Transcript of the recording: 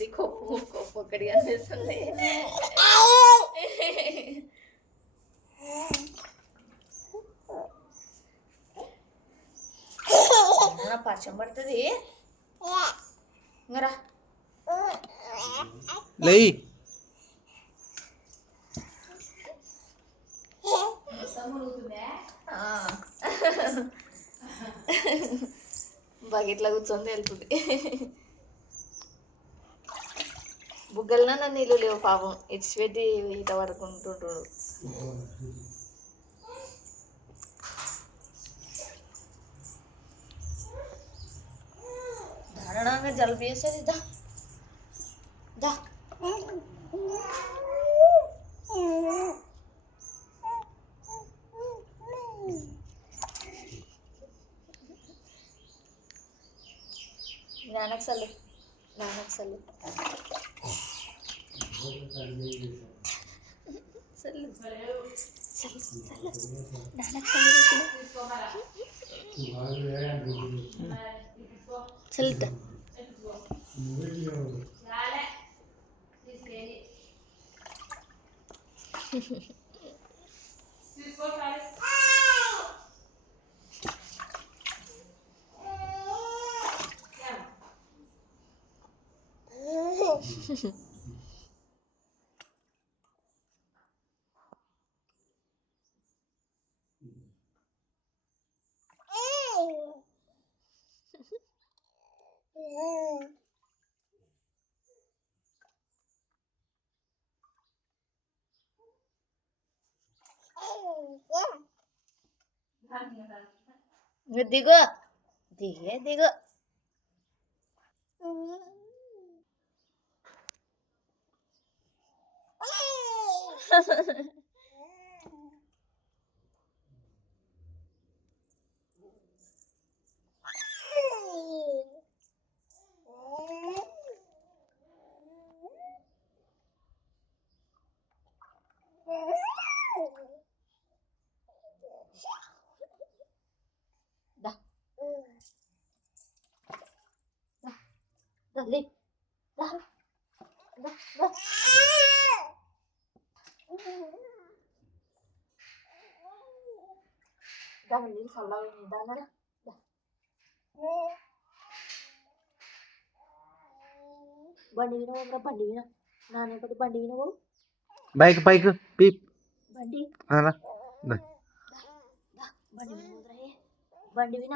ఇది కొప్పు కొప్పు ఒకటి కనిపిస్తుంది. పచ్చం పడుతుంది ఇంకరా లేయి బకెట్లో కూర్చొని వెళ్తుంది. బుగ్గలన నీళ్ళు లేవు పాపం ఇచ్చిపెట్టి ఈత పడుకుంటుంటాడు. దారుణంగా జలుబు చేస్తుంది. దా దా నాన్నకు సల్లు నాన్నకు సల్లు సల్లు సల్లు సల్లు నాన్నకు సల్లు సల్లుతా దిగు దిగే దిగు. దా దా లే దా దా దా దా నీళ్ళు చల్లగా దానా బండి వినవు బండి విన నానేపటి బండి వినవు బైక్ బైక్ పీప్ బండి అలా బండి విన బండి విన